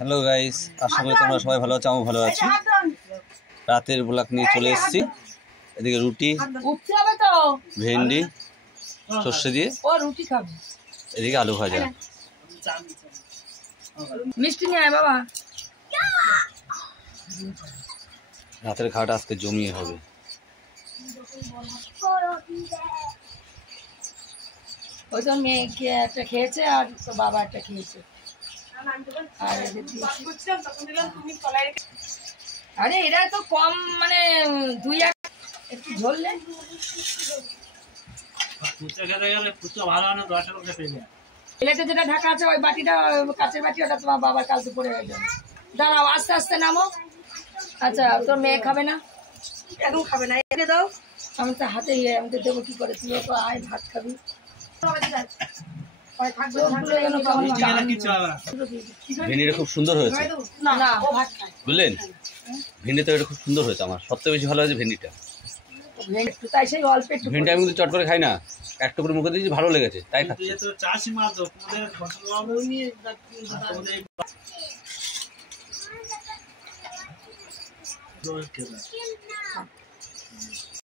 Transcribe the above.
Hello guys, আশা করি তোমরা সবাই ভালো আছো, আমিও ভালো আছি। রাতের ব্লগ নিয়ে চলে এসেছি। এদিকে রুটি, ভেন্ডি সর্ষে দিয়ে, এদিকে আলু ভাজা, মিষ্টি নিয়ে আয় বাবা। রাতের খাওয়াটা আজকে জমিয়ে হবে। ওই তো মেয়ে একটা খেয়েছে আর তো বাবা একটা খেয়েছে। আরে এরা তো কম, মানে দুই একটু ঝরলে প্লেটে যেটা ঢাকা আছে ওই বাটিটা, কাঁচের বাটি, ওটা তোমার বাবার কালকে পড়ে হয়ে যাবে। দাঁড়াও, আস্তে আস্তে নামো। আচ্ছা, তোর মেয়ে খাবে না? এখন খাবে না, এনে দাও। আমি তো হাতে আমি তো দেবো কি করে? তুই তো আয়, ভাত খাবি। ভেন্ডিটা খুব সুন্দর হয়েছে, বুঝলেন? ভেন্ডি তো এটা খুব সুন্দর হয়েছে। আমার সবথেকে বেশি ভালো হয়েছে ভেন্ডিটা। ভেন্ডি আমি কিন্তু চট করে খাই না, একটা করে মুখে দিয়েছি, ভালো লেগেছে তাই খাচ্ছি।